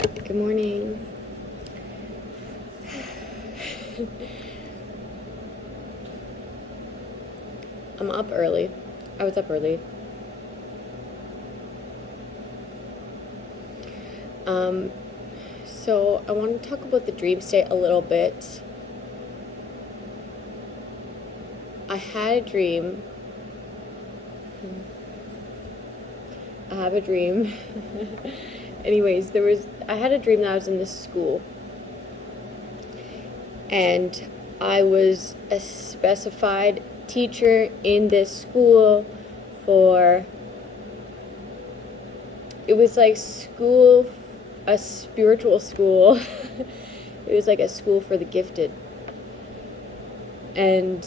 Good morning. I'm up early. I was up early. So I want to talk about the dream state a little bit. I had a dream. I have a dream. Anyways, I had a dream that I was in this school. And I was a specified teacher in this school it was like a spiritual school. It was like a school for the gifted. And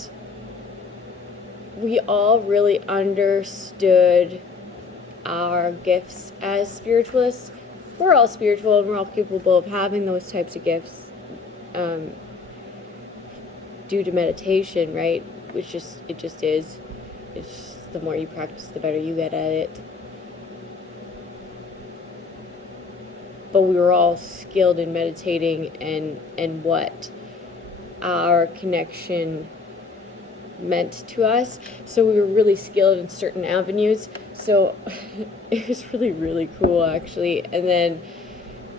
we all really understood our gifts as spiritualists. We're all spiritual and we're all capable of having those types of gifts due to meditation, right? It just is. It's just, the more you practice, the better you get at it. But we were all skilled in meditating and what our connection meant to us. So we were really skilled in certain avenues. So it was really, really cool, actually. And then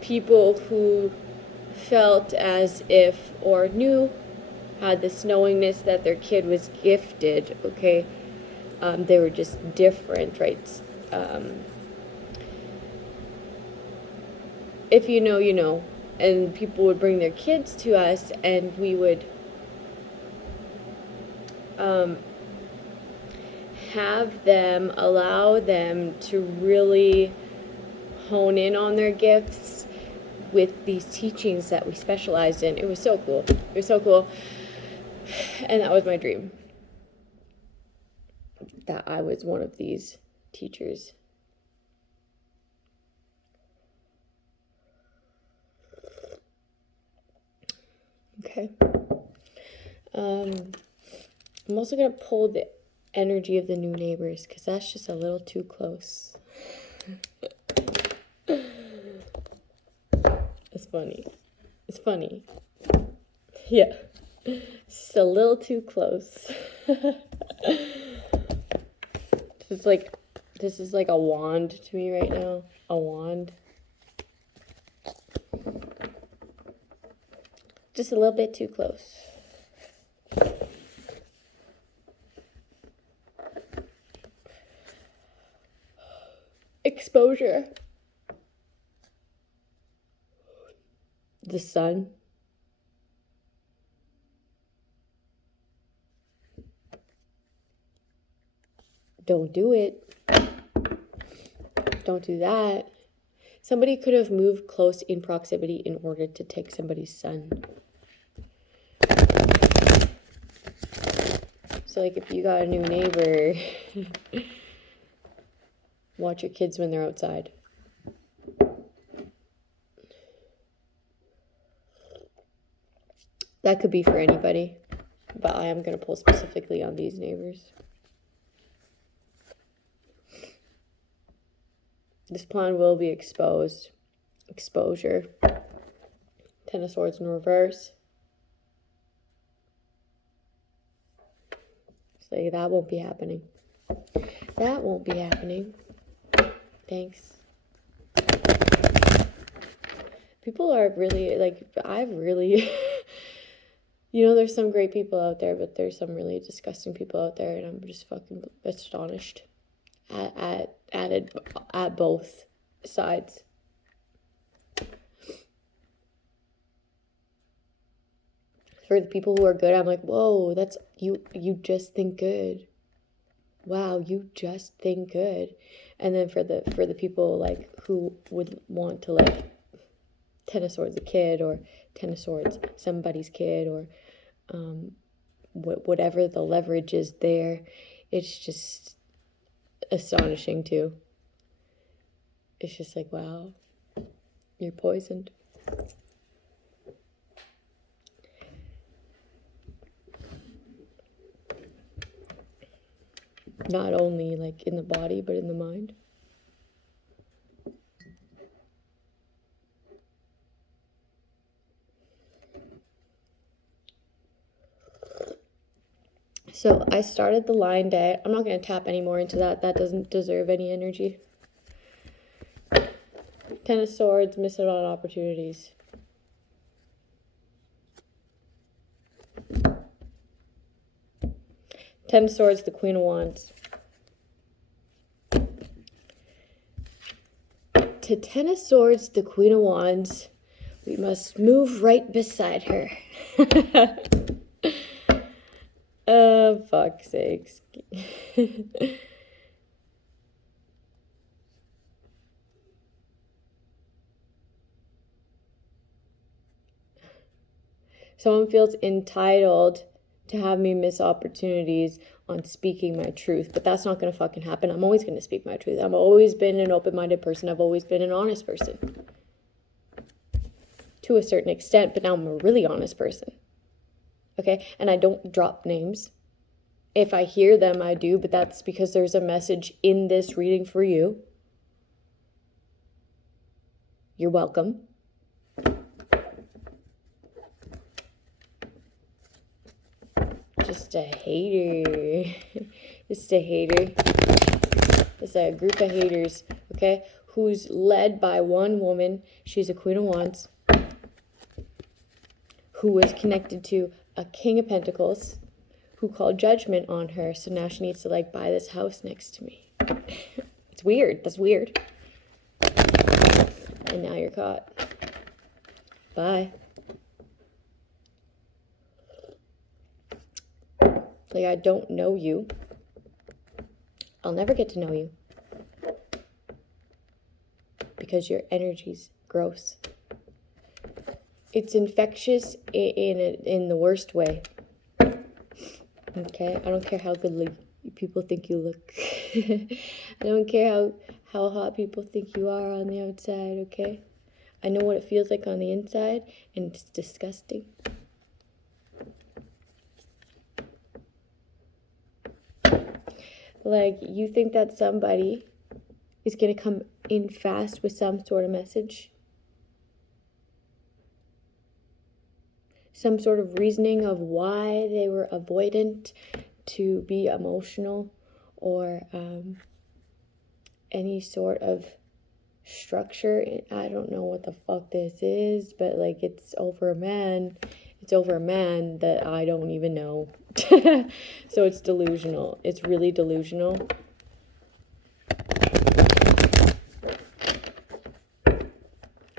people who felt as if, or had this knowingness that their kid was gifted, okay? They were just different, right? If you know, you know. And people would bring their kids to us, and we would allow them to really hone in on their gifts with these teachings that we specialized in. It was so cool. It was so cool. And that was my dream, that I was one of these teachers. Okay. I'm also going to pull the energy of the new neighbors, because that's just a little too close. It's funny. It's funny. Yeah. It's just a little too close. This is like a wand to me right now. A wand. Just a little bit too close. Exposure. The sun. Don't do it. Don't do that. Somebody could have moved close in proximity in order to take somebody's sun. So, like, if you got a new neighbor, watch your kids when they're outside. That could be for anybody, but I am going to pull specifically on these neighbors. This plan will be exposed. Exposure. Ten of Swords in reverse. So that won't be happening. That won't be happening. Thanks. People are really, there's some great people out there, but there's some really disgusting people out there, and I'm just fucking astonished at both sides. For the people who are good, I'm like, whoa, that's you just think good. Wow, you just think good. And then for the people like who would want to like Ten of Swords a kid, or Ten of Swords somebody's kid, or whatever the leverage is there, it's just astonishing too. It's just like, wow, you're poisoned. Not only like in the body, but in the mind. So I started the line diet. I'm not going to tap any more into that. That doesn't deserve any energy. Ten of Swords, miss out on opportunities. Ten of Swords, the Queen of Wands. To Ten of Swords, the Queen of Wands, we must move right beside her. Oh, fuck's sakes. Someone feels entitled to have me miss opportunities on speaking my truth, but that's not going to fucking happen. I'm always going to speak my truth. I've always been an open-minded person. I've always been an honest person. To a certain extent, but now I'm a really honest person. Okay? And I don't drop names. If I hear them, I do, but that's because there's a message in this reading for you. You're welcome. Just a hater. Just a hater. It's a group of haters, okay? Who's led by one woman. She's a Queen of Wands. Who was connected to a King of Pentacles. Who called judgment on her. So now she needs to like buy this house next to me. It's weird. That's weird. And now you're caught. Bye. Like, I don't know you. I'll never get to know you. Because your energy's gross. It's infectious in the worst way. Okay? I don't care how good people think you look. I don't care how hot people think you are on the outside, okay? I know what it feels like on the inside, and it's disgusting. Like, you think that somebody is going to come in fast with some sort of message? Some sort of reasoning of why they were avoidant to be emotional, or any sort of structure. I don't know what the fuck this is, but like, it's over a man. It's over a man that I don't even know. So it's delusional. It's really delusional.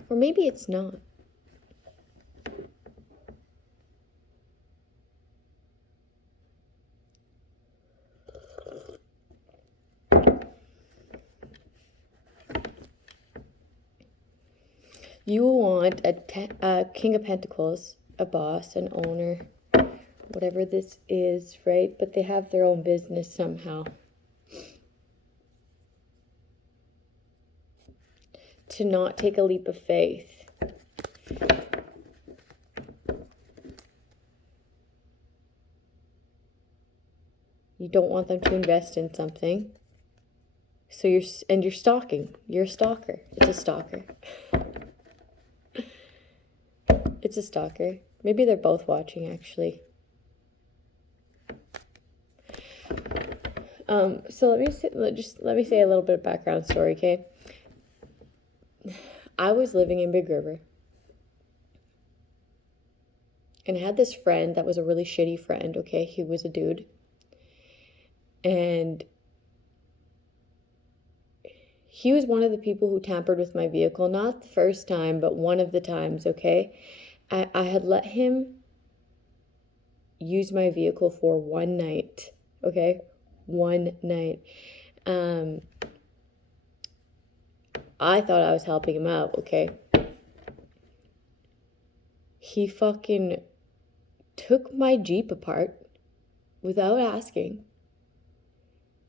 Or maybe it's not. You want a King of Pentacles, a boss, an owner, whatever this is, right? But they have their own business somehow. To not take a leap of faith. You don't want them to invest in something. So you're stalking. You're a stalker. It's a stalker. It's a stalker. Maybe they're both watching, actually. So let me say a little bit of background story, okay? I was living in Big River. And I had this friend that was a really shitty friend, okay? He was a dude. And he was one of the people who tampered with my vehicle. Not the first time, but one of the times, okay? I had let him use my vehicle for one night, okay? One night. I thought I was helping him out, okay? He fucking took my Jeep apart without asking.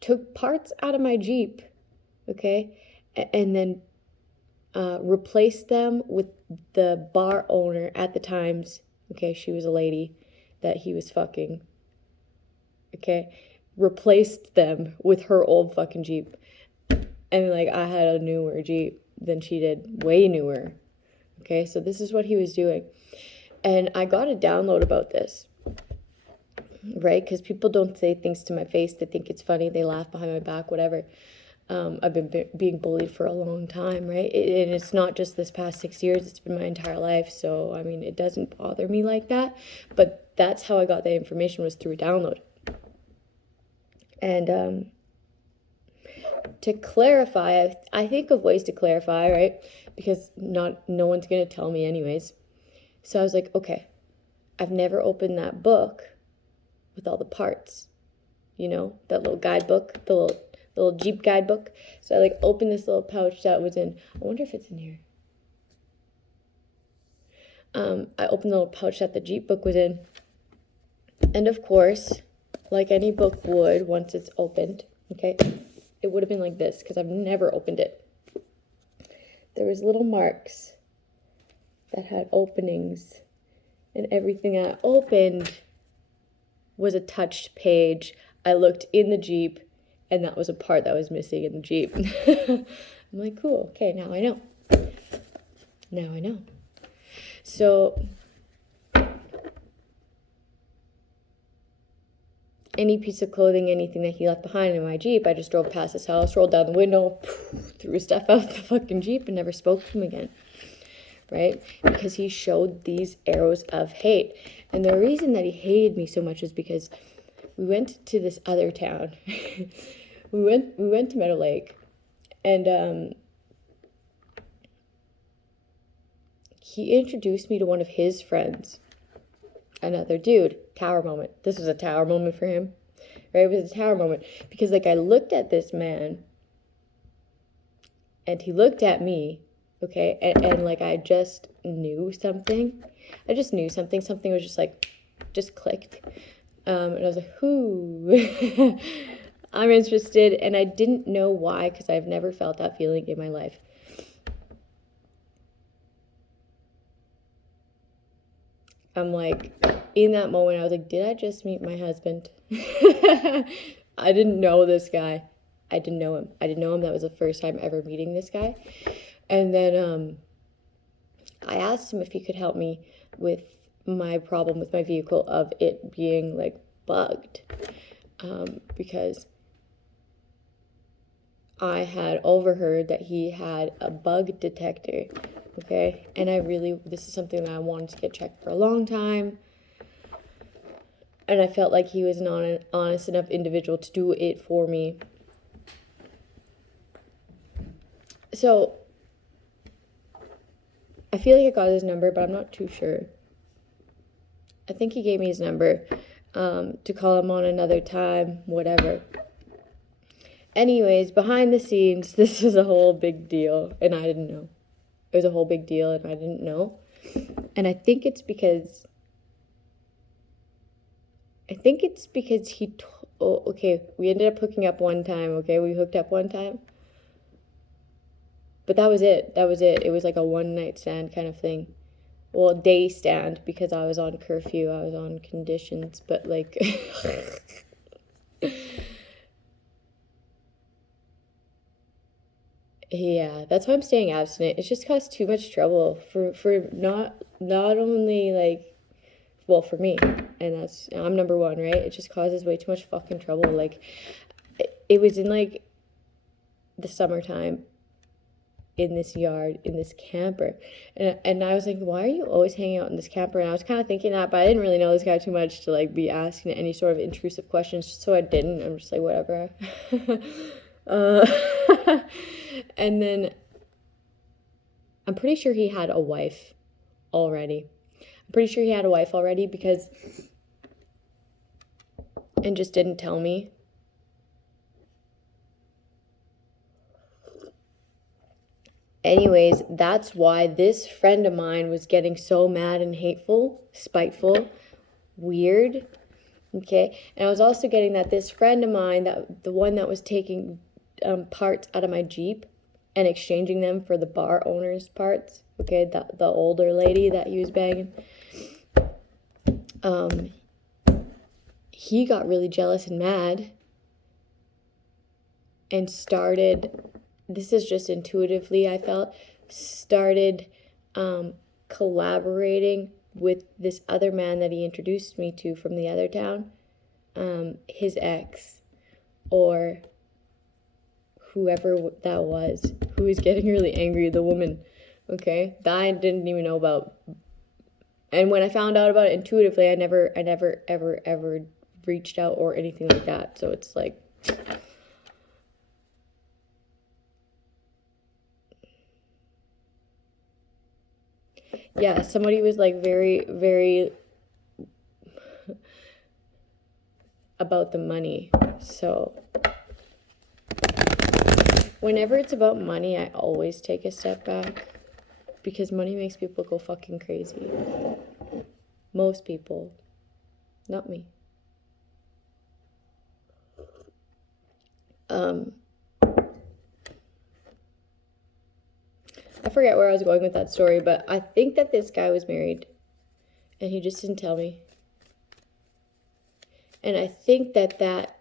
Took parts out of my Jeep, okay? And then replaced them with the bar owner at the times. Okay, she was a lady that he was fucking. Okay, replaced them with her old fucking Jeep. And like, I had a newer Jeep than she did, way newer. Okay, so this is what he was doing. And I got a download about this. right? Because people don't say things to my face. They think it's funny. They laugh behind my back, whatever. I've been being bullied for a long time, right? And it's not just this past 6 years. It's been my entire life. So, I mean, it doesn't bother me like that. But that's how I got the information, was through a download. And to clarify, I think of ways to clarify, right? Because no one's going to tell me anyways. So I was like, okay, I've never opened that book with all the parts, you know, that little guidebook, the little Jeep guidebook. So I like opened this little pouch that was in, I wonder if it's in here. I opened the little pouch that the Jeep book was in. And of course, like any book would, once it's opened, okay, it would have been like this, because I've never opened it. There was little marks that had openings, and everything I opened was a touched page. I looked in the Jeep, and that was a part that was missing in the Jeep. I'm like, cool, okay, now I know. Now I know. So any piece of clothing, anything that he left behind in my Jeep, I just drove past his house, rolled down the window, threw his stuff out the fucking Jeep, and never spoke to him again, right? Because he showed these arrows of hate. And the reason that he hated me so much is because we went to this other town. we went to Meadow Lake, and he introduced me to one of his friends. Another dude. Tower moment. This was a tower moment for him, right? It was a tower moment because, like, I looked at this man and he looked at me, okay, and like I just knew something. I just knew something. Something was just like, just clicked. And I was like, whoo, I'm interested. And I didn't know why, because I've never felt that feeling in my life. I'm like, in that moment, I was like, did I just meet my husband? I didn't know this guy. I didn't know him. That was the first time ever meeting this guy. And then I asked him if he could help me with my problem with my vehicle of it being like bugged. Because I had overheard that he had a bug detector. Okay, and this is something that I wanted to get checked for a long time. And I felt like he was an honest enough individual to do it for me. So, I feel like I got his number, but I'm not too sure. I think he gave me his number to call him on another time, whatever. Anyways, behind the scenes, this was a whole big deal, and I didn't know. It was a whole big deal, and I didn't know. And I think it's because he okay, we ended up hooking up one time, okay? We hooked up one time. But that was it. It was like a one-night stand kind of thing. Well, day stand, because I was on curfew. I was on conditions, but like... Yeah, that's why I'm staying abstinent. It's just caused too much trouble for not only like, well, for me, and I'm number one, right? It just causes way too much fucking trouble. Like, it was in like the summertime in this yard, in this camper, and I was like, why are you always hanging out in this camper? And I was kind of thinking that, but I didn't really know this guy too much to like be asking any sort of intrusive questions, so I didn't. I'm just like, whatever. And then I'm pretty sure he had a wife already. Because, and just didn't tell me. Anyways, that's why this friend of mine was getting so mad and hateful, spiteful, weird. Okay, and I was also getting that this friend of mine, that the one that was taking parts out of my Jeep and exchanging them for the bar owner's parts, okay, the older lady that he was banging, he got really jealous and mad and started, this is just intuitively I felt, started collaborating with this other man that he introduced me to from the other town, his ex or whoever that was who was getting really angry, the woman, okay, that I didn't even know about. And when I found out about it intuitively, I never ever reached out or anything like that. So it's like, yeah, somebody was like very about the money. So whenever it's about money, I always take a step back, because money makes people go fucking crazy. Most people, not me. I forget where I was going with that story, but I think that this guy was married and he just didn't tell me. And I think that that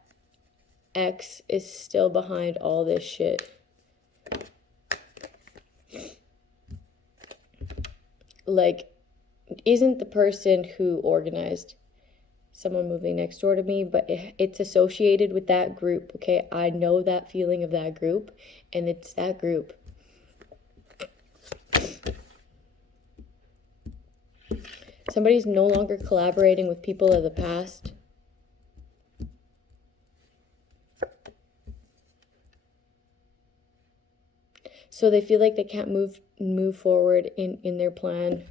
ex is still behind all this shit. Like, isn't the person who organized someone moving next door to me, but it's associated with that group, okay? I know that feeling of that group, and it's that group. Somebody's no longer collaborating with people of the past. So they feel like they can't move forward in their plan.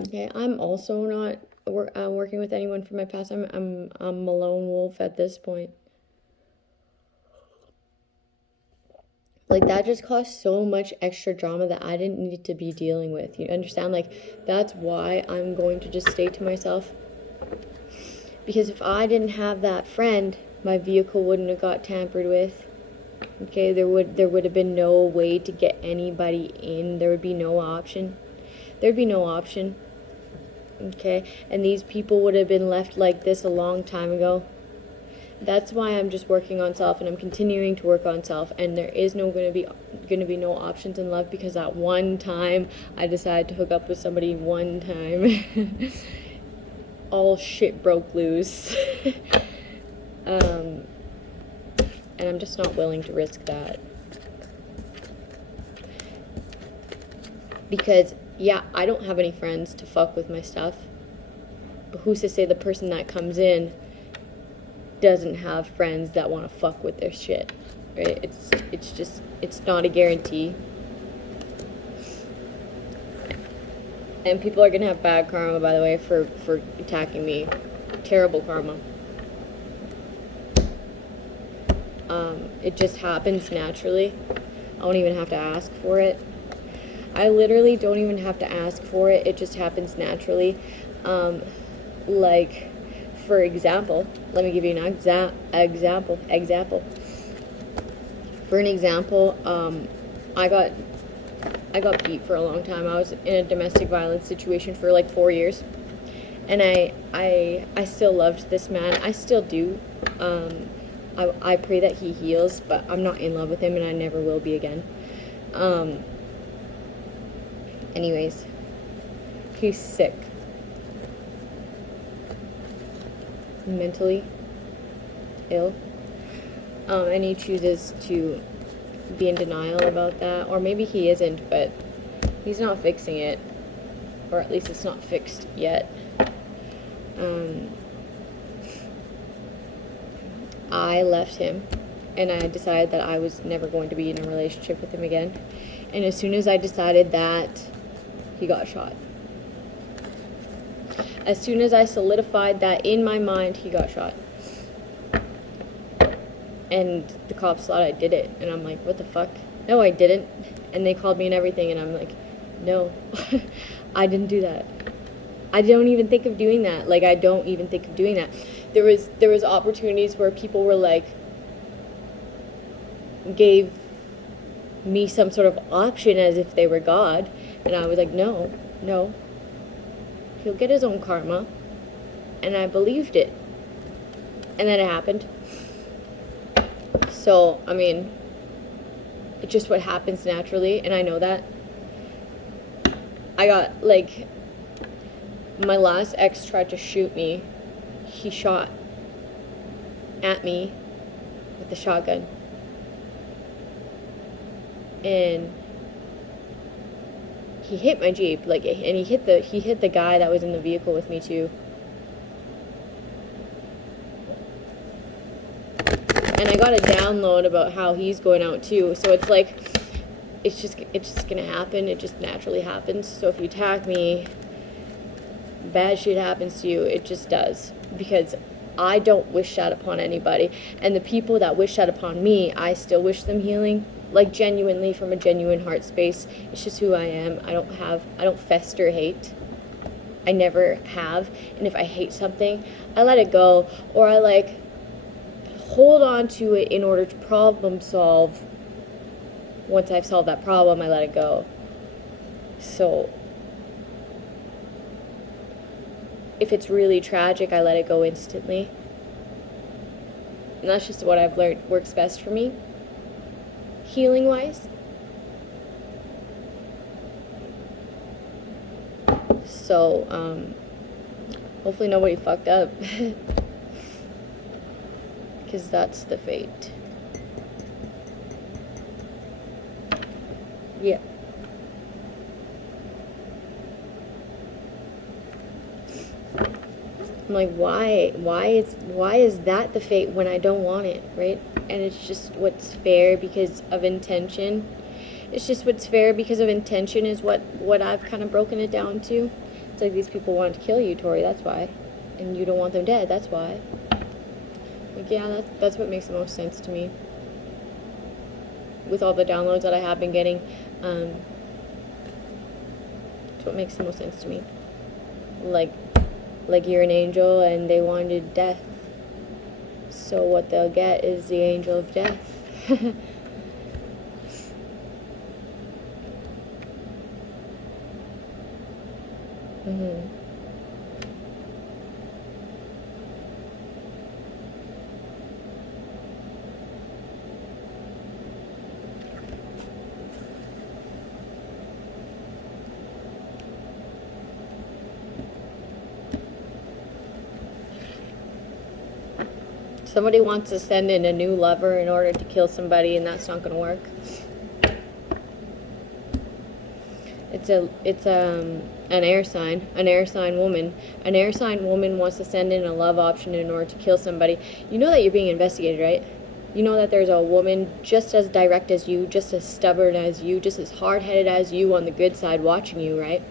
Okay, I'm also not working with anyone from my past. I'm a lone wolf at this point. Like, that just caused so much extra drama that I didn't need to be dealing with. You understand? Like, that's why I'm going to just stay to myself. Because if I didn't have that friend, my vehicle wouldn't have got tampered with. Okay, there would have been no way to get anybody in. There would be no option. There'd be no option. Okay, and these people would have been left like this a long time ago. That's why I'm just working on self, and I'm continuing to work on self, and there is going to be no options in love, because that one time I decided to hook up with somebody one time, all shit broke loose. And I'm just not willing to risk that. Because, yeah, I don't have any friends to fuck with my stuff. But who's to say the person that comes in doesn't have friends that want to fuck with their shit, right? It's not a guarantee. And people are gonna have bad karma, by the way, for attacking me. Terrible karma. It just happens naturally. I don't even have to ask for it. I literally don't even have to ask for it. It just happens naturally. Like, for example, let me give you an example. For an example, I got beat for a long time. I was in a domestic violence situation for like 4 years, and I still loved this man. I still do. I pray that he heals, but I'm not in love with him, and I never will be again. Anyways, he's sick. Mentally ill. And he chooses to be in denial about that. Or maybe he isn't, but he's not fixing it. Or at least it's not fixed yet. I left him, and I decided that I was never going to be in a relationship with him again. And as soon as I decided that, he got shot. As soon as I solidified that in my mind, he got shot. And the cops thought I did it. And I'm like, what the fuck? No, I didn't. And they called me and everything. And I'm like, no, I didn't do that. I don't even think of doing that. Like, I don't even think of doing that. There was opportunities where people were like, gave me some sort of option as if they were God. And I was like, no. He'll get his own karma. And I believed it. And then it happened. So, I mean, it's just what happens naturally, and I know that. I got, like, My last ex tried to shoot me. He shot at me with the shotgun. And he hit my Jeep, like, and he hit the guy that was in the vehicle with me too. And I got a download about how he's going out too. So it's like, it's just gonna happen. It just naturally happens. So if you attack me, bad shit happens to you. It just does. Because I don't wish that upon anybody. And the people that wish that upon me, I still wish them healing. Like, genuinely, from a genuine heart space. It's just who I am. I don't fester hate. I never have. And if I hate something, I let it go. Or I, like, hold on to it in order to problem solve. Once I've solved that problem, I let it go. So if it's really tragic, I let it go instantly. And that's just what I've learned works best for me, healing wise. So hopefully nobody fucked up. Because that's the fate. Yeah. I'm like, why is that the fate when I don't want it, right? And it's just what's fair because of intention. It's just what's fair because of intention is what I've kind of broken it down to. It's like, these people wanted to kill you, Tori, that's why. And you don't want them dead, that's why. Like, yeah, that's what makes the most sense to me. With all the downloads that I have been getting, that's what makes the most sense to me. Like you're an angel and they wanted death. So what they'll get is the angel of death. Mm-hmm. Somebody wants to send in a new lover in order to kill somebody, and that's not going to work. It's an air sign woman. An air sign woman wants to send in a love option in order to kill somebody. You know that you're being investigated, right? You know that there's a woman just as direct as you, just as stubborn as you, just as hard-headed as you on the good side watching you, right?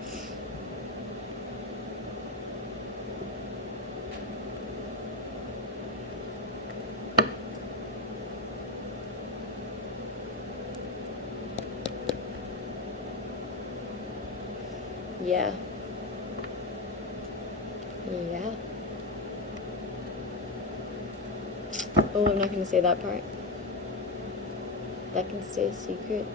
Yeah. Yeah. Oh, I'm not going to say that part. That can stay a secret.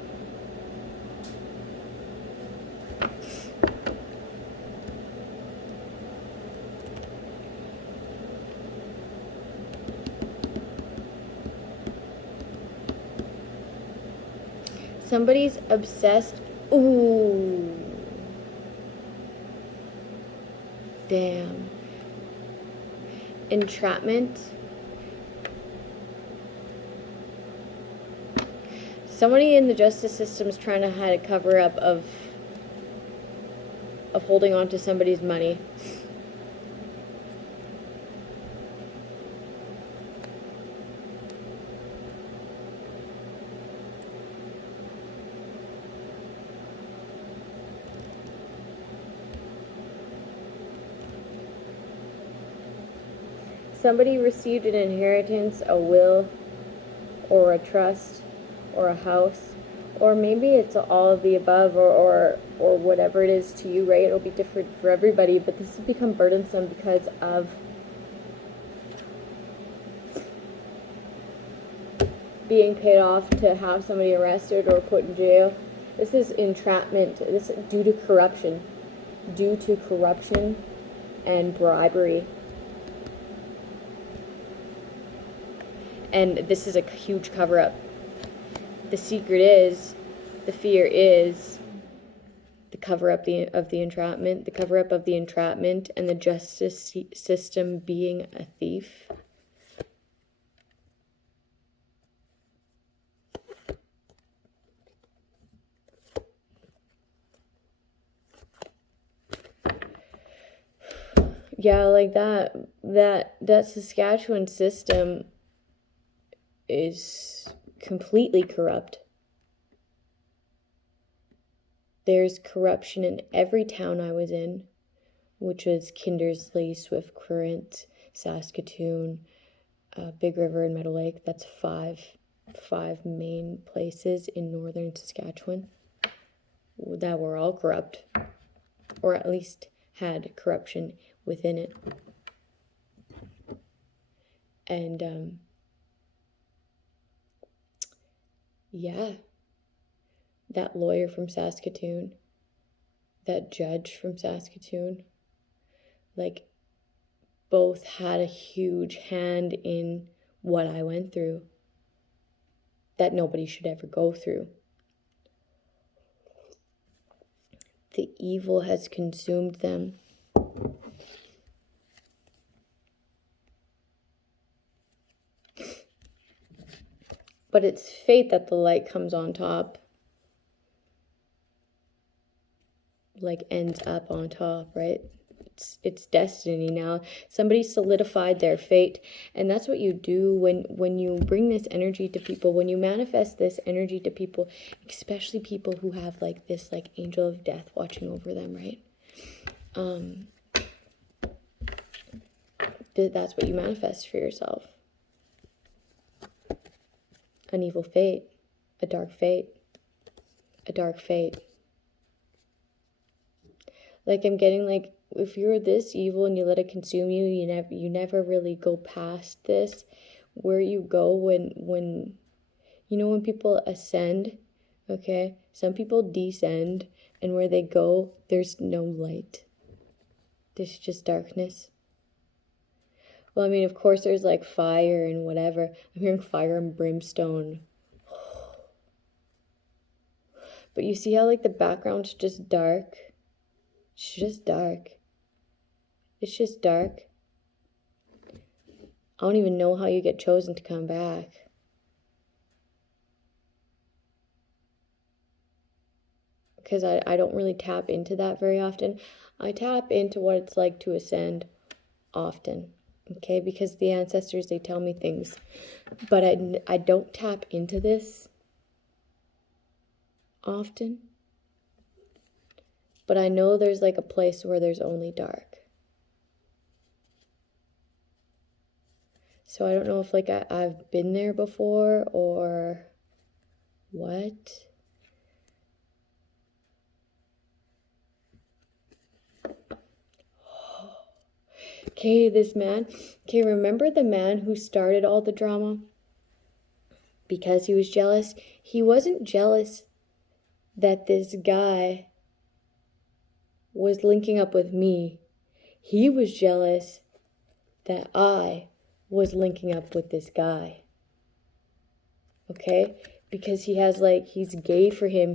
Somebody's obsessed. Ooh. Damn. Entrapment. Somebody in the justice system is trying to hide a cover up of holding on to somebody's money. Somebody received an inheritance, a will, or a trust, or a house, or maybe it's all of the above, or whatever it is to you, right? It'll be different for everybody, but this has become burdensome because of being paid off to have somebody arrested or put in jail. This is entrapment. This is due to corruption and bribery. And this is a huge cover-up. The secret is, the fear is, the cover-up of the entrapment, the cover-up of the entrapment, and the justice system being a thief. Yeah, like that Saskatchewan system is completely corrupt. There's corruption in every town I was in, which was Kindersley, Swift Current, Saskatoon, Big River, and Meadow Lake. That's five main places in northern Saskatchewan that were all corrupt, or at least had corruption within it. And yeah, that lawyer from Saskatoon, that judge from Saskatoon, like, both had a huge hand in what I went through that nobody should ever go through. The evil has consumed them. But it's fate that the light comes on top. Like, ends up on top, right? It's destiny now. Somebody solidified their fate. And that's what you do when you bring this energy to people, when you manifest this energy to people, especially people who have like this like angel of death watching over them, right? That's what you manifest for yourself. An evil fate, a dark fate, a dark fate. Like, I'm getting like, if you're this evil and you let it consume you, you never really go past this. Where you go when you know, when people ascend, okay? Some people descend, and where they go, there's no light. There's just darkness. Well, I mean, of course, there's like fire and whatever. I'm hearing fire and brimstone. But you see how like the background's just dark? It's just dark. It's just dark. I don't even know how you get chosen to come back. Because I don't really tap into that very often. I tap into what it's like to ascend often. Okay, because the ancestors, they tell me things. But I don't tap into this often. But I know there's like a place where there's only dark. So I don't know if like I've been there before or what. Okay, this man. Okay, remember the man who started all the drama? Because he was jealous. He wasn't jealous that this guy was linking up with me. He was jealous that I was linking up with this guy. Okay? Because he has like, he's gay for him.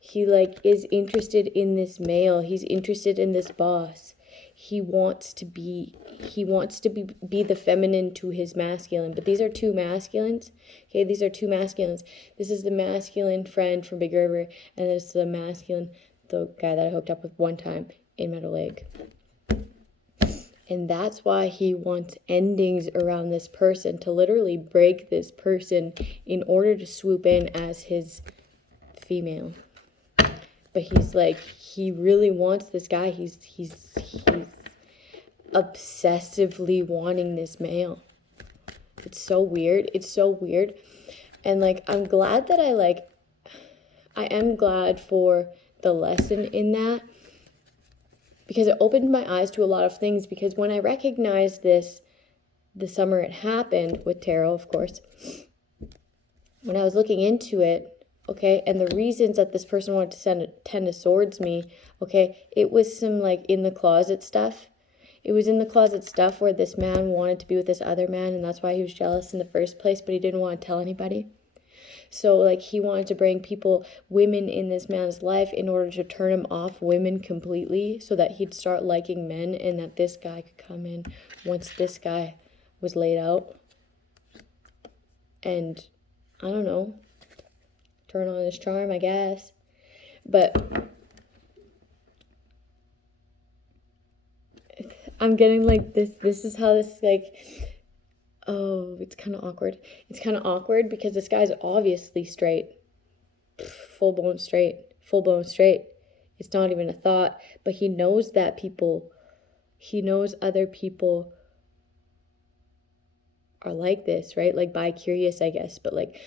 He like is interested in this male. He's interested in this boss. He wants to be the feminine to his masculine. But these are two masculines. Okay, these are two masculines. This is the masculine friend from Big River, and this is the masculine, the guy that I hooked up with one time in Meadow Lake. And that's why he wants endings around this person, to literally break this person in order to swoop in as his female. But he's like, he really wants this guy. He's obsessively wanting this male. It's so weird. It's so weird. And like, I'm glad that I am glad for the lesson in that, because it opened my eyes to a lot of things. Because when I recognized this, the summer it happened with tarot, of course, when I was looking into it, okay, and the reasons that this person wanted to send a 10 of swords me, okay, it was some like in the closet stuff. It was in the closet stuff where this man wanted to be with this other man, and that's why he was jealous in the first place, but he didn't want to tell anybody. So like he wanted to bring women in this man's life in order to turn him off women completely, so that he'd start liking men, and that this guy could come in once this guy was laid out. And I don't know, turn on his charm, I guess. But I'm getting like this is how this, like, oh, it's kind of awkward. It's kind of awkward because this guy's obviously straight. Full-blown straight. Full-blown straight. It's not even a thought. But he knows that he knows other people are like this, right? Like bi-curious, I guess. But like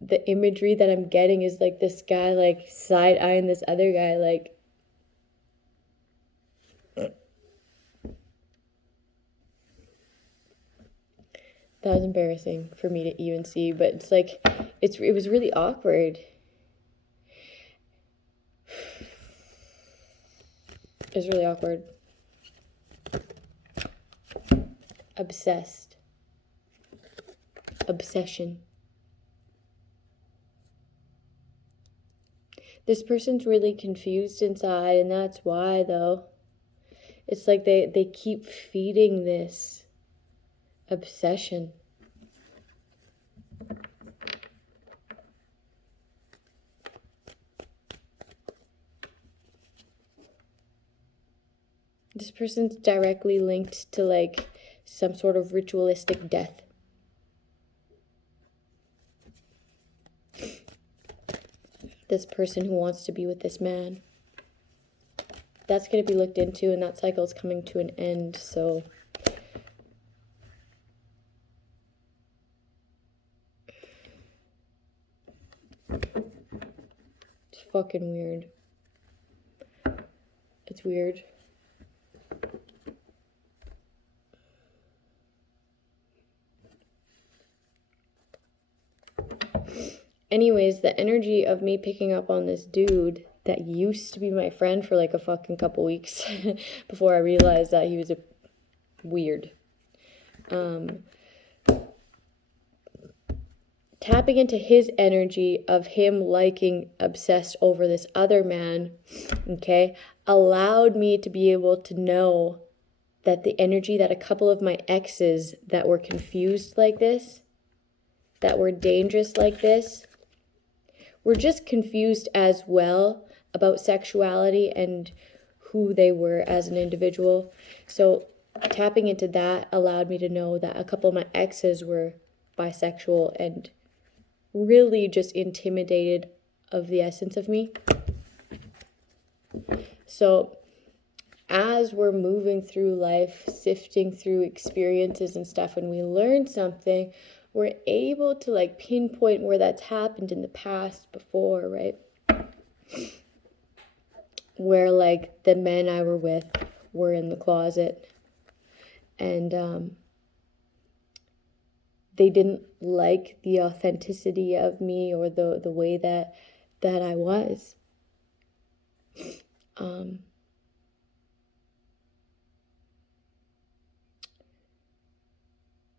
the imagery that I'm getting is like this guy like side-eyeing this other guy, like, that was embarrassing for me to even see, but it's like, it was really awkward. It was really awkward. Obsessed. Obsession. This person's really confused inside, and that's why, though. It's like they keep feeding this obsession. This person's directly linked to like some sort of ritualistic death. This person who wants to be with this man. That's going to be looked into, and that cycle is coming to an end, so it's fucking weird. It's weird. Anyways, the energy of me picking up on this dude that used to be my friend for like a fucking couple weeks before I realized that he was a weird. Tapping into his energy of him liking, obsessed over this other man, okay, allowed me to be able to know that the energy that a couple of my exes that were confused like this, that were dangerous like this, were just confused as well about sexuality and who they were as an individual. So tapping into that allowed me to know that a couple of my exes were bisexual and really just intimidated of the essence of me. So as we're moving through life, sifting through experiences and stuff, and we learn something, we're able to like pinpoint where that's happened in the past before, right? Where like the men I were with were in the closet, and they didn't like the authenticity of me or the way that I was.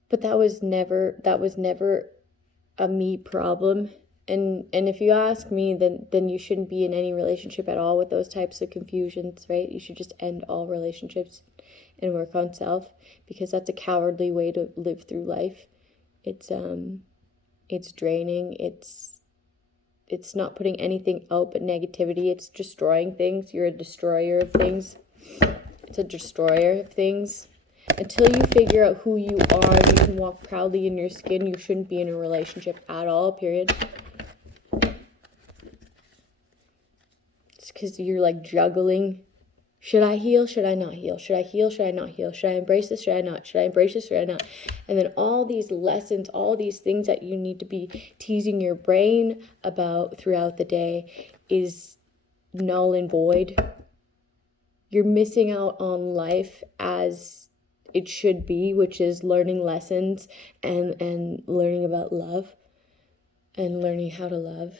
But that was never a me problem. And if you ask me, then you shouldn't be in any relationship at all with those types of confusions, right? You should just end all relationships and work on self, because that's a cowardly way to live through life. It's draining. It's not putting anything out but negativity. It's destroying things. You're a destroyer of things. It's a destroyer of things. Until you figure out who you are and you can walk proudly in your skin, you shouldn't be in a relationship at all, period. It's because you're like juggling. Should I heal? Should I not heal? Should I heal? Should I not heal? Should I embrace this? Should I not? Should I embrace this? Should I not? And then all these lessons, all these things that you need to be teasing your brain about throughout the day is null and void. You're missing out on life as it should be, which is learning lessons and learning about love and learning how to love.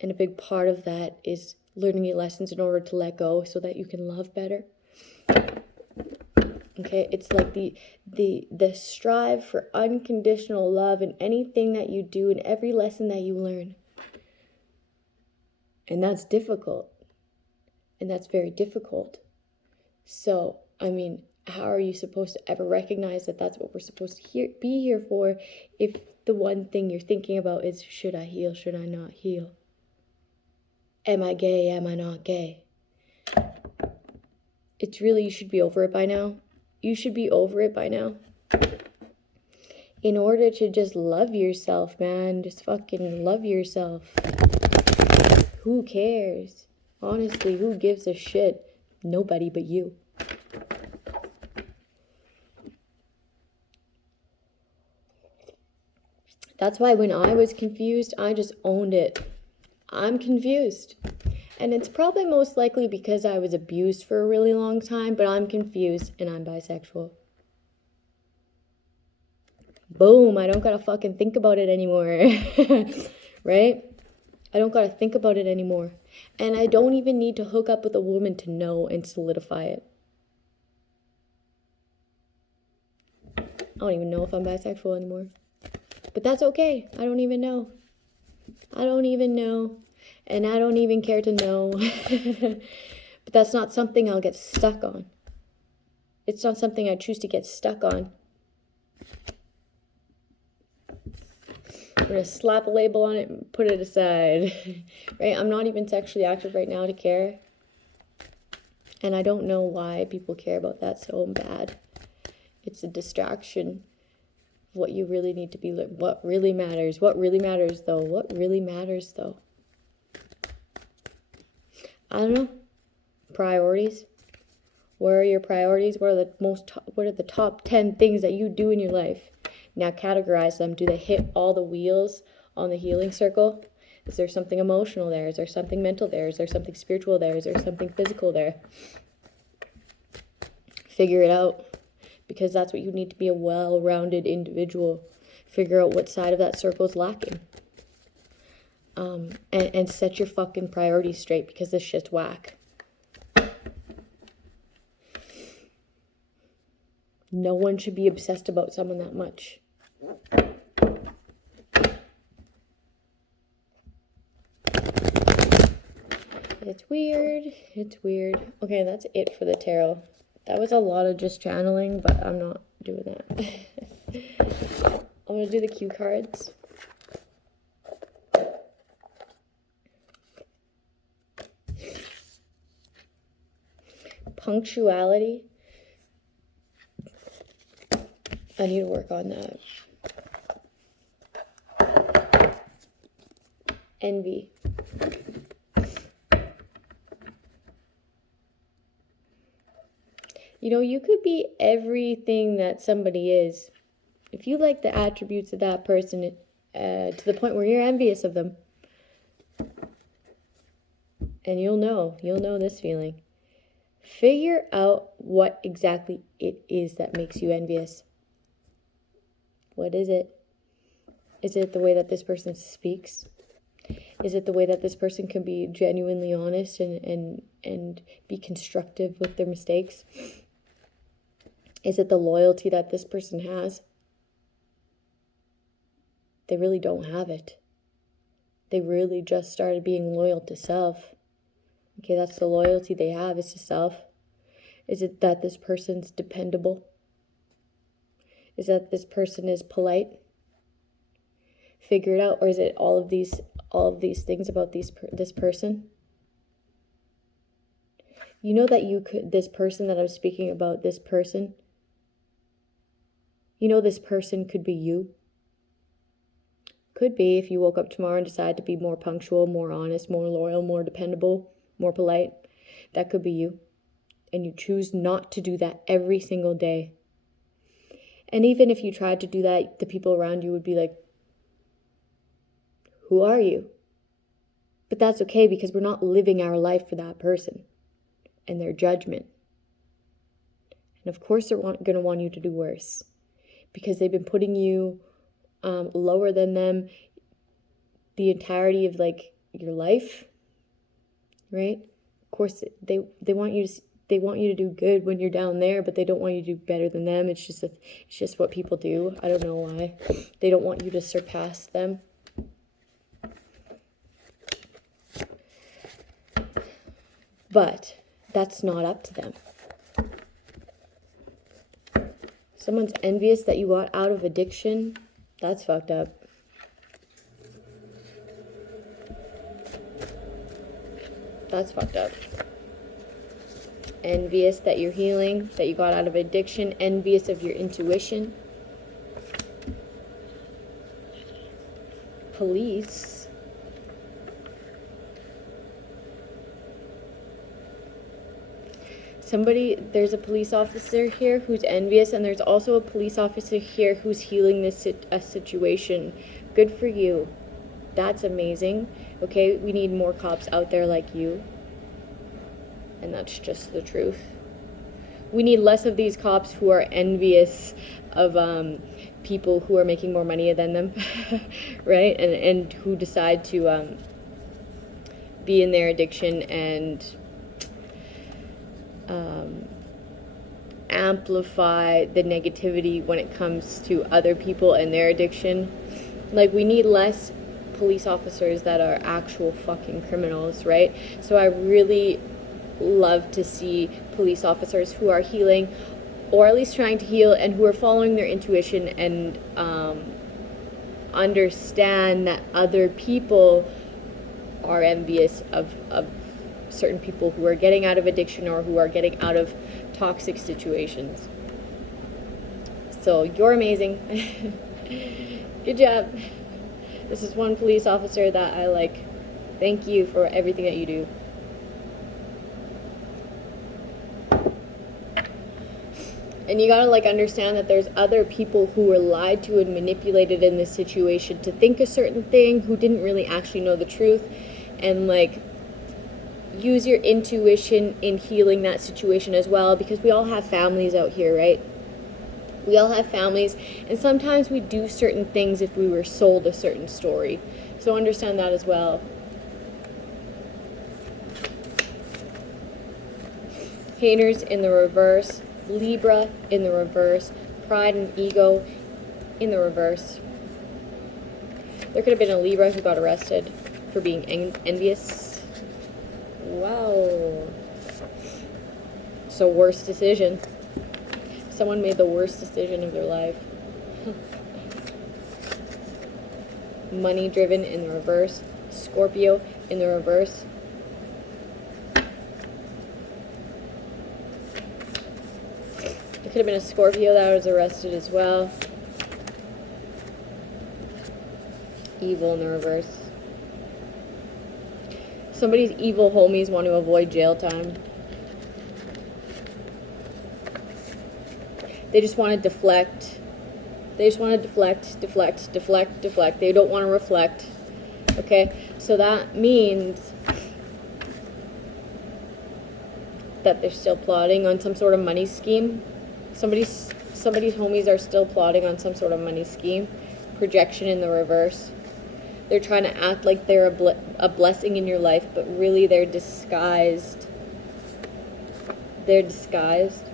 And a big part of that is learning your lessons in order to let go so that you can love better. Okay, it's like the strive for unconditional love in anything that you do and every lesson that you learn. And that's difficult. And that's very difficult. So, I mean, how are you supposed to ever recognize that that's what we're supposed to be here for if the one thing you're thinking about is, should I heal, should I not heal? Am I gay, am I not gay? It's really, you should be over it by now. You should be over it by now. In order to just love yourself, man. Just fucking love yourself. Who cares? Honestly, who gives a shit? Nobody but you. That's why when I was confused, I just owned it. I'm confused. And it's probably most likely because I was abused for a really long time, but I'm confused and I'm bisexual. Boom, I don't gotta fucking think about it anymore. Right? I don't gotta think about it anymore. And I don't even need to hook up with a woman to know and solidify it. I don't even know if I'm bisexual anymore. But that's okay. I don't even know. I don't even know. And I don't even care to know. But that's not something I'll get stuck on. It's not something I choose to get stuck on. I'm going to slap a label on it and put it aside. Right? I'm not even sexually active right now to care. And I don't know why people care about that so bad. It's a distraction. What you really need to be, what really matters. What really matters though? What really matters though? I don't know. Priorities. Where are your priorities? What are the top 10 things that you do in your life? Now categorize them. Do they hit all the wheels on the healing circle? Is there something emotional there? Is there something mental there? Is there something spiritual there? Is there something physical there? Figure it out. Because that's what you need to be, a well-rounded individual. Figure out what side of that circle is lacking. And set your fucking priorities straight, because this shit's whack. No one should be obsessed about someone that much. It's weird. It's weird. Okay, that's it for the tarot. That was a lot of just channeling, but I'm not doing that. I'm going to do the cue cards. Punctuality. I need to work on that. Envy. You know, you could be everything that somebody is. If you like the attributes of that person to the point where you're envious of them. And you'll know this feeling. Figure out what exactly it is that makes you envious. What is it? Is it the way that this person speaks? Is it the way that this person can be genuinely honest and be constructive with their mistakes? Is it the loyalty that this person has? They really don't have it. They really just started being loyal to self. Okay, that's the loyalty they have, is to self. Is it that this person's dependable? Is that this person is polite? Figure it out. Or is it all of these things about this person? You know that this person that I'm speaking about, this person, you know this person could be you. Could be if you woke up tomorrow and decided to be more punctual, more honest, more loyal, more dependable, more polite. That could be you. And you choose not to do that every single day. And even if you tried to do that, the people around you would be like, who are you? But that's okay, because we're not living our life for that person and their judgment. And of course they're going to want you to do worse, because they've been putting you lower than them the entirety of like your life, right? Of course they want you they want you to do good when you're down there, but they don't want you to do better than them. It's just what people do. I don't know why. They don't want you to surpass them. But that's not up to them. Someone's envious that you got out of addiction. That's fucked up. That's fucked up. Envious that you're healing, that you got out of addiction. Envious of your intuition. Police. There's a police officer here who's envious, and there's also a police officer here who's healing this situation. Good for you. That's amazing. Okay, we need more cops out there like you. And that's just the truth. We need less of these cops who are envious of people who are making more money than them, right? And who decide to be in their addiction and amplify the negativity when it comes to other people and their addiction. Like, we need less police officers that are actual fucking criminals, right? So I really love to see police officers who are healing, or at least trying to heal, and who are following their intuition and understand that other people are envious of certain people who are getting out of addiction or who are getting out of toxic situations. So you're amazing. Good job. This is one police officer that I like. Thank you for everything that you do. And you gotta like understand that there's other people who were lied to and manipulated in this situation to think a certain thing, who didn't really actually know the truth, and like use your intuition in healing that situation as well, because we all have families out here, right? We all have families, and sometimes we do certain things if we were sold a certain story. So understand that as well. Haters in the reverse. Libra in the reverse. Pride and ego in the reverse. There could have been a Libra who got arrested for being envious. Wow. So worst decision. Someone made the worst decision of their life. Money driven in the reverse. Scorpio in the reverse. It could have been a Scorpio that was arrested as well. Evil in the reverse. Somebody's evil homies want to avoid jail time. They just want to deflect. They just want to deflect. They don't want to reflect. Okay? So that means that they're still plotting on some sort of money scheme. Somebody's homies are still plotting on some sort of money scheme. Projection in the reverse. They're trying to act like they're a blessing in your life, but really they're disguised. They're disguised.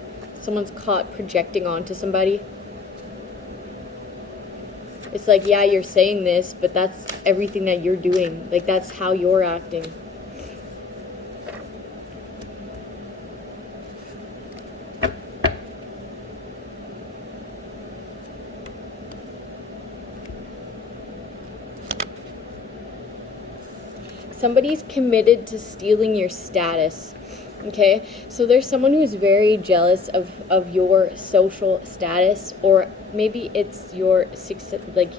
Someone's caught projecting onto somebody. It's like, yeah, you're saying this, but that's everything that you're doing. Like, that's how you're acting. Somebody's committed to stealing your status. Okay, so there's someone who's very jealous of your social status, or maybe it's your success, like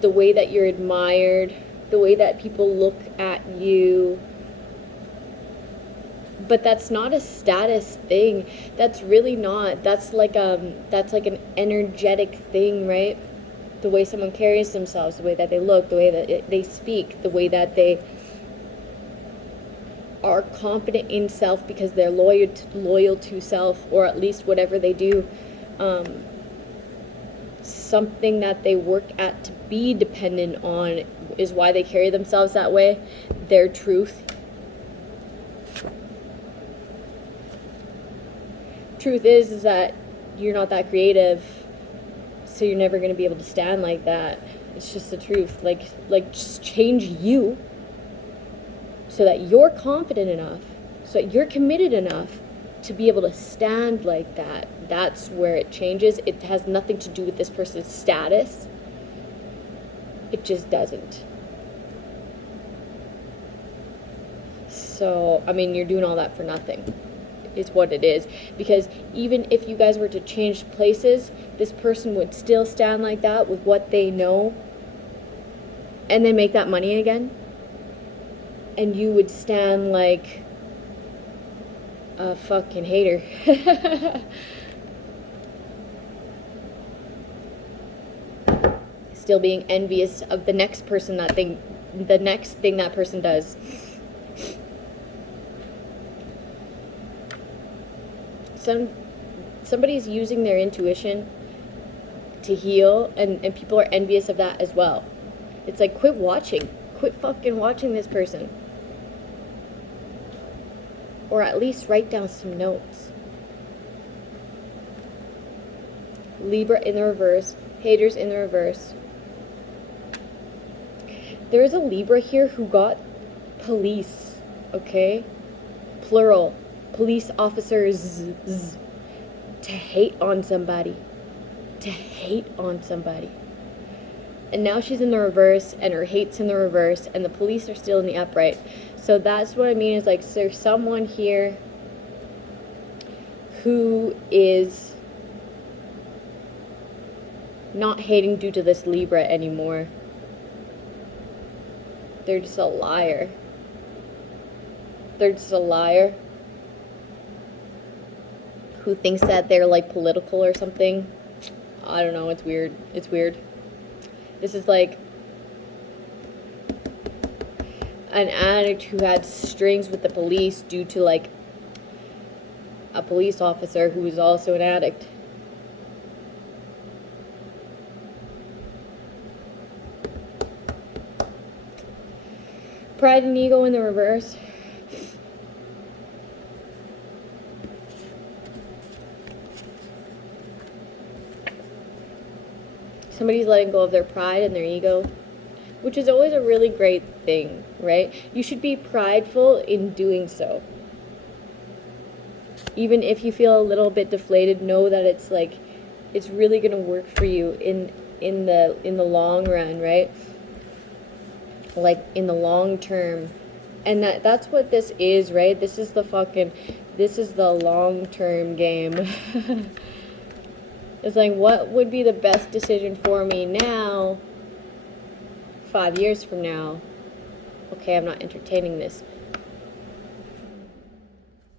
the way that you're admired, the way that people look at you. But that's not a status thing. That's really not. That's like an energetic thing, right? The way someone carries themselves, the way that they look, the way that they speak, the way that they are confident in self because they're loyal to self, or at least whatever they do, something that they work at be dependent on is why they carry themselves that way, their truth. Truth is that you're not that creative, so you're never going to be able to stand like that. It's just the truth. Like just change you so that you're confident enough, so that you're committed enough to be able to stand like that. That's where it changes. It has nothing to do with this person's status. It just doesn't. So, I mean, you're doing all that for nothing, is what it is. Because even if you guys were to change places, this person would still stand like that with what they know and then make that money again. And you would stand like a fucking hater. Still being envious of the next person the next thing that person does. Somebody's using their intuition to heal, and people are envious of that as well. It's like, quit fucking watching this person. Or at least write down some notes. Libra in the reverse, haters in the reverse. There is a Libra here who got police, okay? Plural. Police officers to hate on somebody. To hate on somebody. And now she's in the reverse, and her hate's in the reverse, and the police are still in the upright. So that's what I mean, is like, there's someone here who is not hating due to this Libra anymore. They're just a liar. They're just a liar who thinks that they're like political or something. I don't know, it's weird. It's weird. This is like an addict who had strings with the police due to like a police officer who was also an addict. Pride and ego in the reverse. Somebody's letting go of their pride and their ego, which is always a really great thing, right? You should be prideful in doing so. Even if you feel a little bit deflated, know that it's like, it's really going to work for you in the long run, right? Like in the long term. And that's what this is, right? This is the long-term game. It's like, what would be the best decision for me now, 5 years from now? Okay, I'm not entertaining this.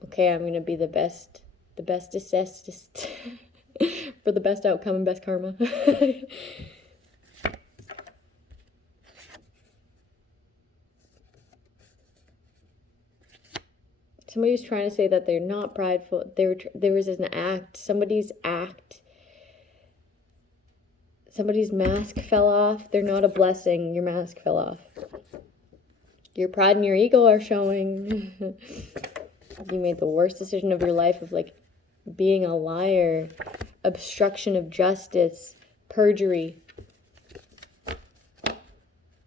Okay, I'm going to be the best assessed for the best outcome and best karma. Somebody's trying to say that they're not prideful. There was an act. Somebody's mask fell off. They're not a blessing. Your mask fell off. Your pride and your ego are showing. You made the worst decision of your life of like being a liar, obstruction of justice, perjury,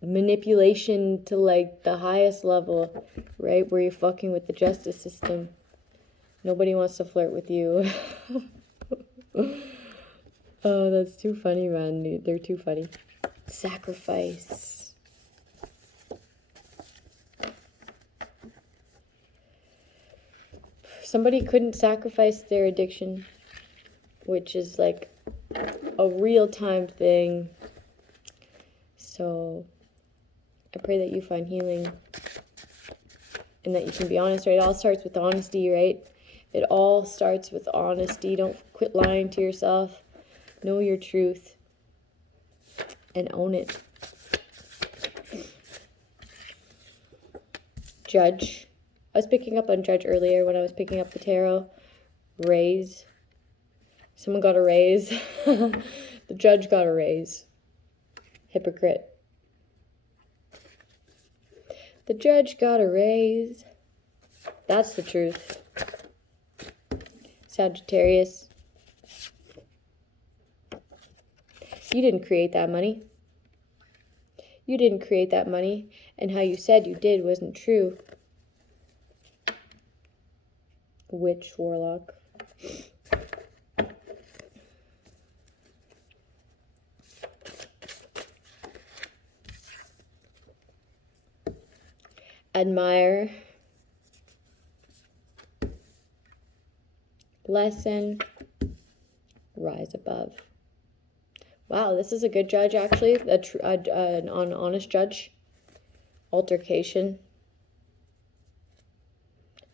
manipulation to like the highest level, right? Where you're fucking with the justice system. Nobody wants to flirt with you. Oh, that's too funny, man. They're too funny. Sacrifice. Somebody couldn't sacrifice their addiction, which is like a real-time thing. So I pray that you find healing and that you can be honest, right? It all starts with honesty, right? It all starts with honesty. Don't quit lying to yourself. Know your truth and own it. Judge. I was picking up on Judge earlier when I was picking up the tarot. Raise. Someone got a raise. The Judge got a raise. Hypocrite. The judge got a raise. That's the truth. Sagittarius. You didn't create that money. You didn't create that money. And how you said you did wasn't true. Witch, warlock. Admire. Lesson. Rise above. Wow, this is a good judge, actually. An honest judge. Altercation.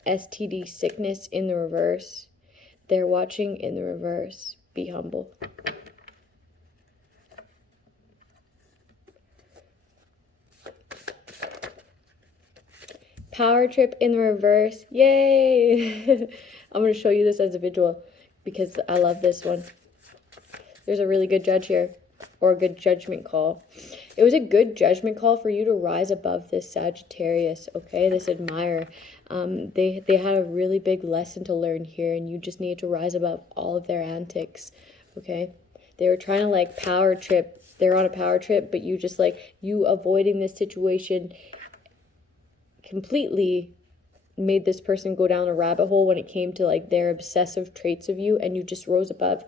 STD, sickness in the reverse. They're watching in the reverse. Be humble. Power trip in the reverse. Yay! I'm going to show you this as a visual because I love this one. There's a really good judge here, or a good judgment call. It was a good judgment call for you to rise above this Sagittarius, okay? This admirer. They had a really big lesson to learn here, and you just need to rise above all of their antics, okay? They were trying to like power trip. They're on a power trip, but you just like, you avoiding this situation completely made this person go down a rabbit hole when it came to like their obsessive traits of you, and you just rose above.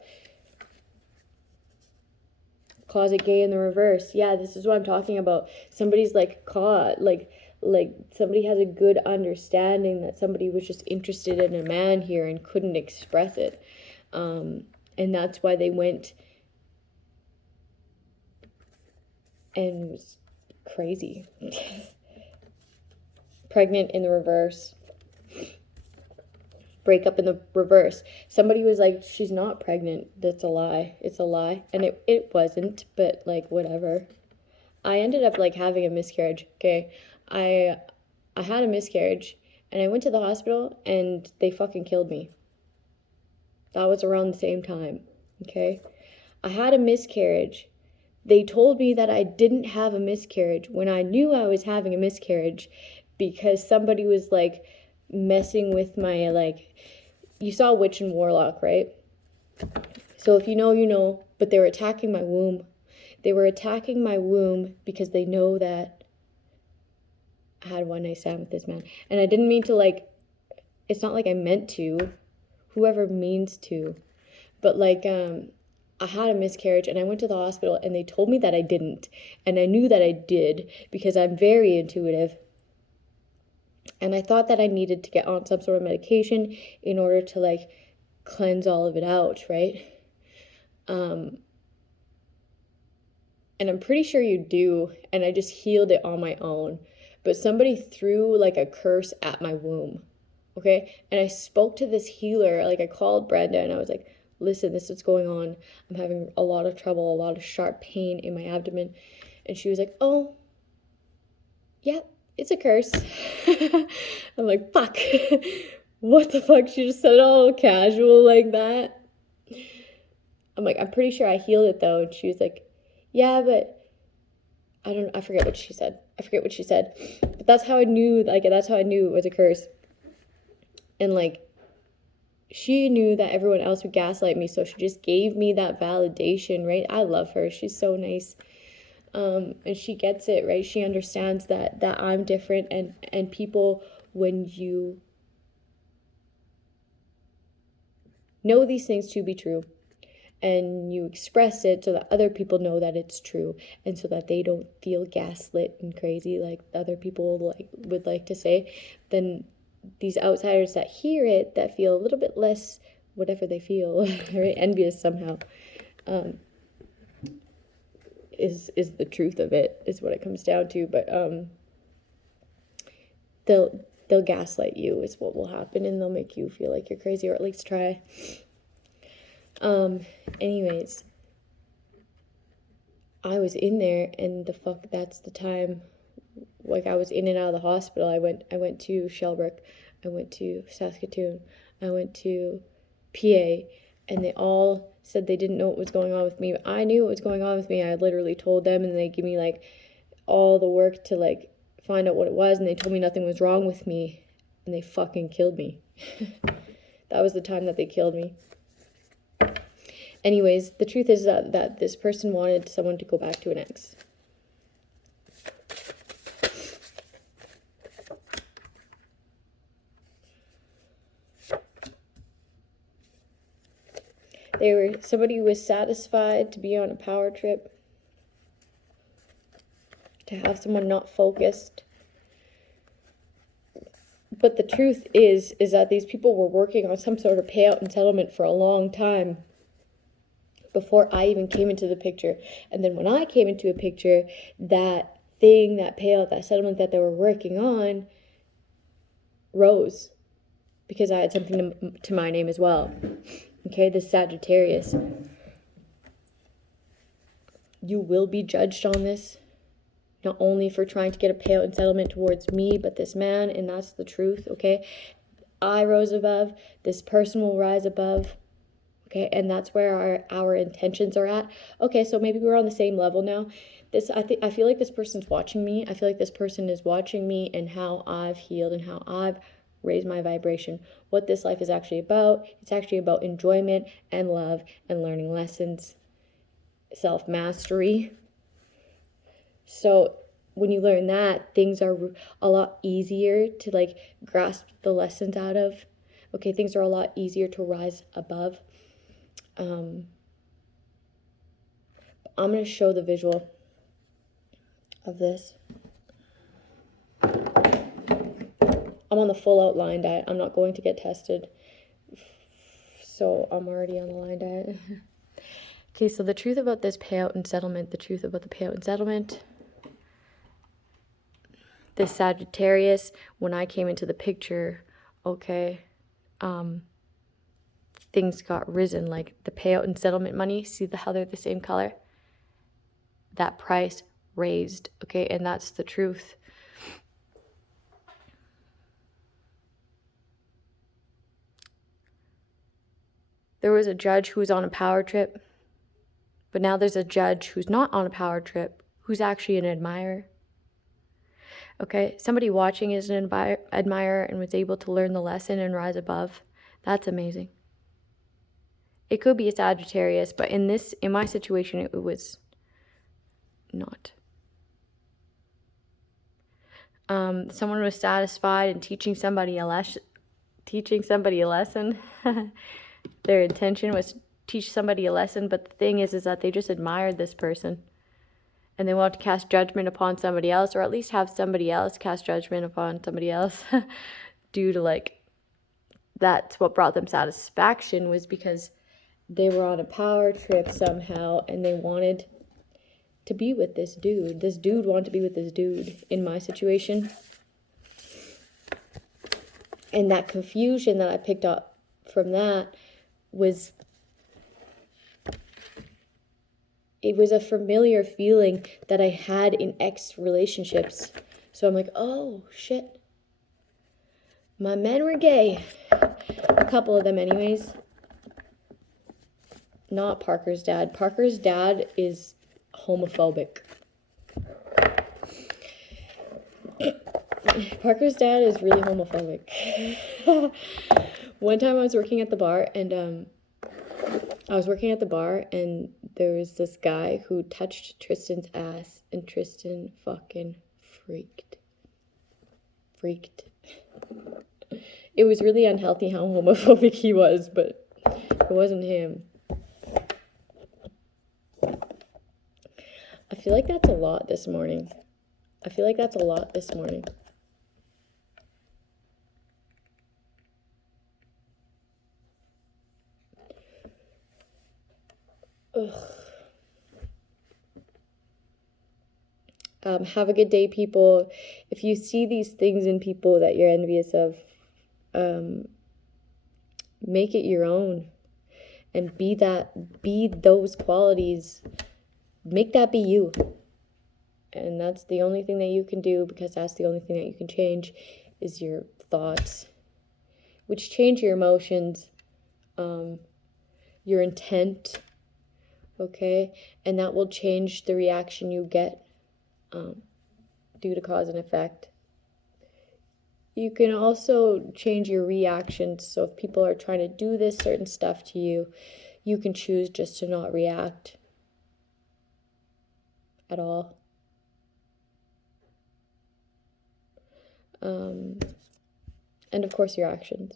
Closet gay in the reverse. Yeah, this is what I'm talking about. Somebody's like caught, like somebody has a good understanding that somebody was just interested in a man here and couldn't express it. And that's why they went and was crazy. Pregnant in the reverse. Breakup in the reverse. Somebody was like, she's not pregnant. That's a lie. It's a lie. And it wasn't, but like whatever. I ended up like having a miscarriage. Okay. I had a miscarriage and I went to the hospital and they fucking killed me. That was around the same time. Okay. I had a miscarriage. They told me that I didn't have a miscarriage when I knew I was having a miscarriage because somebody was like messing with my, like, you saw witch and warlock, right? So if you know, you know, but they were attacking my womb. They were attacking my womb because they know that I had one night stand with this man. And I didn't mean to, like, it's not like I meant to, whoever means to, but like, I had a miscarriage and I went to the hospital and they told me that I didn't. And I knew that I did because I'm very intuitive. And I thought that I needed to get on some sort of medication in order to like cleanse all of it out, right? And I'm pretty sure you do. And I just healed it on my own. But somebody threw like a curse at my womb, okay? And I spoke to this healer. Like I called Brenda and I was like, listen, this is what's going on. I'm having a lot of trouble, a lot of sharp pain in my abdomen. And she was like, oh, yeah, it's a curse. I'm like, fuck. What the fuck? She just said it all casual like that. I'm like, I'm pretty sure I healed it though. And she was like, yeah, but I forget what she said. But that's how I knew, like, that's how I knew it was a curse. And like, she knew that everyone else would gaslight me. So she just gave me that validation, right? I love her. She's so nice. And she gets it, right? She understands that I'm different, and people, when you know these things to be true and you express it so that other people know that it's true and so that they don't feel gaslit and crazy like other people would like to say, then these outsiders that hear it, that feel a little bit less whatever they feel, right, envious somehow, is the truth of it, is what it comes down to. But they'll gaslight you is what will happen, and they'll make you feel like you're crazy, or at least try. Anyways, I was in there, and that's the time, like, I was in and out of the hospital. I went to Shelburne, I went to Saskatoon, I went to PA, and they all said they didn't know what was going on with me. I knew what was going on with me. I literally told them, and they give me like all the work to like find out what it was, and they told me nothing was wrong with me, and they fucking killed me. That was the time that they killed me. Anyways, the truth is that this person wanted someone to go back to an ex. Somebody who was satisfied to be on a power trip, to have someone not focused. But the truth is that these people were working on some sort of payout and settlement for a long time before I even came into the picture. And then when I came into a picture, that thing, that payout, that settlement that they were working on rose because I had something to my name as well. Okay, this Sagittarius. You will be judged on this, not only for trying to get a payout and settlement towards me, but this man, and that's the truth, okay? I rose above, this person will rise above, okay? And that's where our intentions are at. Okay, so maybe we're on the same level now. I feel like this person's watching me. I feel like this person is watching me and how I've healed and how I've raise my vibration. What this life is actually about. It's actually about enjoyment and love and learning lessons, self-mastery. So when you learn that, things are a lot easier to like grasp the lessons out of. Okay, things are a lot easier to rise above. I'm going to show the visual of this. I'm on the full out line diet. I'm not going to get tested. So I'm already on the line diet. Okay, so the truth about this payout and settlement, this Sagittarius, when I came into the picture, okay, things got risen, like the payout and settlement money, see how they're the same color? That price raised, okay, and that's the truth. There was a judge who was on a power trip, but now there's a judge who's not on a power trip, who's actually an admirer. Okay, somebody watching is an admirer and was able to learn the lesson and rise above. That's amazing. It could be a Sagittarius, but in my situation, it was not. Someone was satisfied in teaching somebody a lesson. Their intention was to teach somebody a lesson, but the thing is that they just admired this person. And they want to cast judgment upon somebody else, or at least have somebody else cast judgment upon somebody else due to like, that's what brought them satisfaction, was because they were on a power trip somehow and they wanted to be with this dude. This dude wanted to be with this dude in my situation. And that confusion that I picked up from that was, it was a familiar feeling that I had in ex relationships. So I'm like, oh shit, my men were gay. A couple of them anyways. Not Parker's dad. Parker's dad is homophobic. Parker's dad is really homophobic. One time I was working at the bar and there was this guy who touched Tristan's ass and Tristan fucking freaked. It was really unhealthy how homophobic he was, but it wasn't him. I feel like that's a lot this morning. Have a good day, people. If you see these things in people that you're envious of, make it your own and be those qualities. Make that be you. And that's the only thing that you can do, because that's the only thing that you can change is your thoughts, which change your emotions. your intent, okay? And that will change the reaction you get due to cause and effect. You can also change your reactions. So if people are trying to do this certain stuff to you, you can choose just to not react at all. And of course your actions.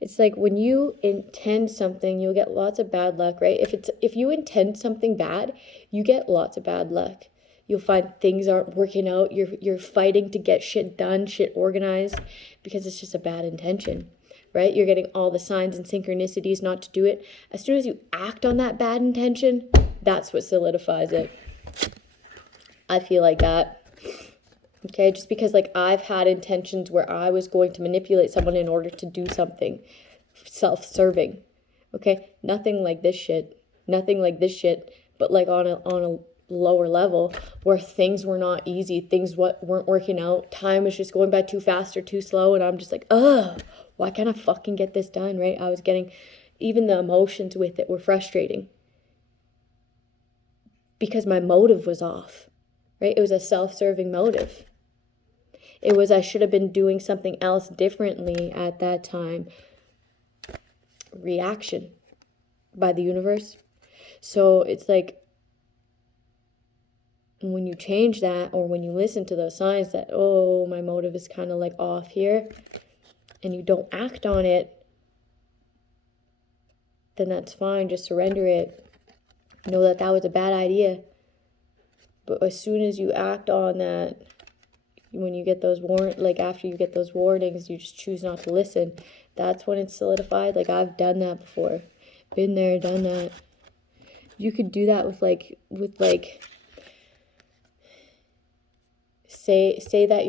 It's like when you intend something, you'll get lots of bad luck, right? If you intend something bad, you get lots of bad luck. You'll find things aren't working out. You're fighting to get shit done, shit organized, because it's just a bad intention, right? You're getting all the signs and synchronicities not to do it. As soon as you act on that bad intention, that's what solidifies it. I feel like that. Okay, just because like I've had intentions where I was going to manipulate someone in order to do something self-serving. Okay, nothing like this shit, but like on a lower level where things were not easy, things weren't working out, time was just going by too fast or too slow, and I'm just like, why can't I fucking get this done, right? I was getting, even the emotions with it were frustrating because my motive was off, right? It was a self-serving motive. It was I should have been doing something else differently at that time. Reaction by the universe. So it's like when you change that, or when you listen to those signs that, oh, my motive is kind of like off here, and you don't act on it, then that's fine. Just surrender it. Know that that was a bad idea. But as soon as you act on that, when you get those after you get those warnings, you just choose not to listen. That's when it's solidified. Like, I've done that before. Been there, done that. You could do that with say that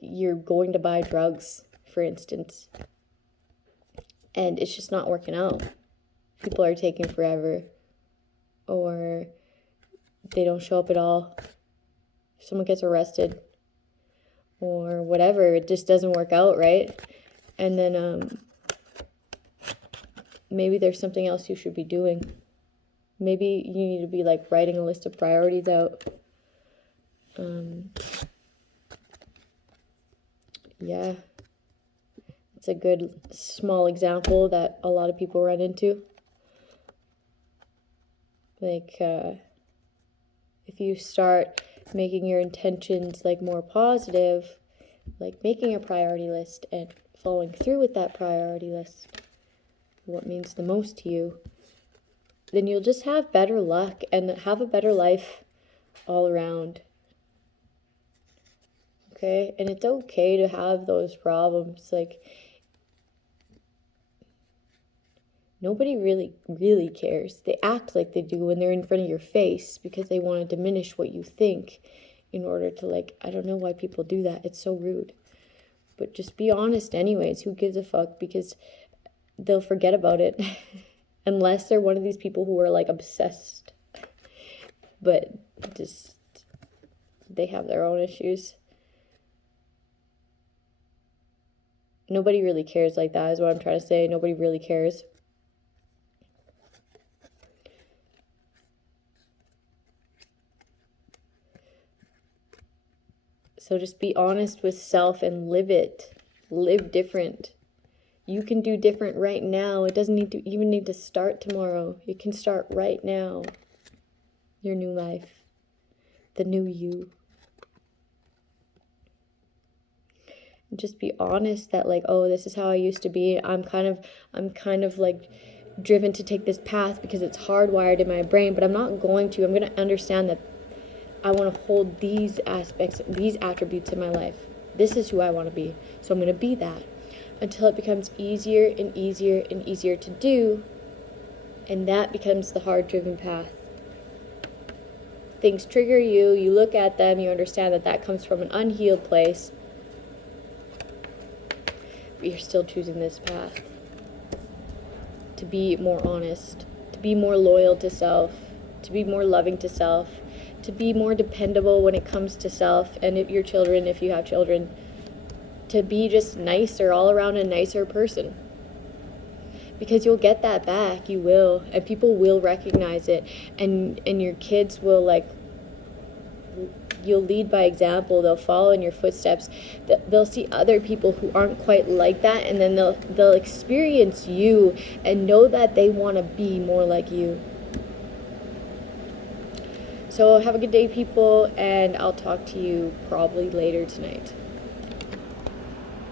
you're going to buy drugs, for instance, and it's just not working out. People are taking forever, or they don't show up at all. Someone gets arrested, or whatever, it just doesn't work out, right? And then maybe there's something else you should be doing. Maybe you need to be like writing a list of priorities out. Yeah, it's a good small example that a lot of people run into. Like, if you start making your intentions like more positive, like making a priority list and following through with that priority list, what means the most to you, then you'll just have better luck and have a better life all around. Okay? And it's okay to have those problems. Like, nobody really cares. They act like they do when they're in front of your face because they want to diminish what you think in order to, like, I don't know why people do that. It's so rude. But just be honest anyways. Who gives a fuck? Because they'll forget about it. Unless they're one of these people who are, like, obsessed. But just, they have their own issues. Nobody really cares like that is what I'm trying to say. Nobody really cares. So just be honest with self and live it. Live different. You can do different right now. It doesn't even need to start tomorrow. You can start right now. Your new life. The new you. And just be honest that, like, oh, this is how I used to be. I'm kind of like driven to take this path because it's hardwired in my brain, but I'm not going to. I'm going to understand that I want to hold these aspects, these attributes in my life. This is who I want to be. So I'm going to be that until it becomes easier and easier and easier to do. And that becomes the hard-driven path. Things trigger you. You look at them. You understand that that comes from an unhealed place. But you're still choosing this path. To be more honest. To be more loyal to self. To be more loving to self. To be more dependable when it comes to self and your children, if you have children. to be just nicer, all around a nicer person. Because you'll get that back, you will, and people will recognize it, and your kids will, like, you'll lead by example. They'll follow in your footsteps. They'll see other people who aren't quite like that, and then they'll experience you and know that they want to be more like you. So have a good day, people, and I'll talk to you probably later tonight.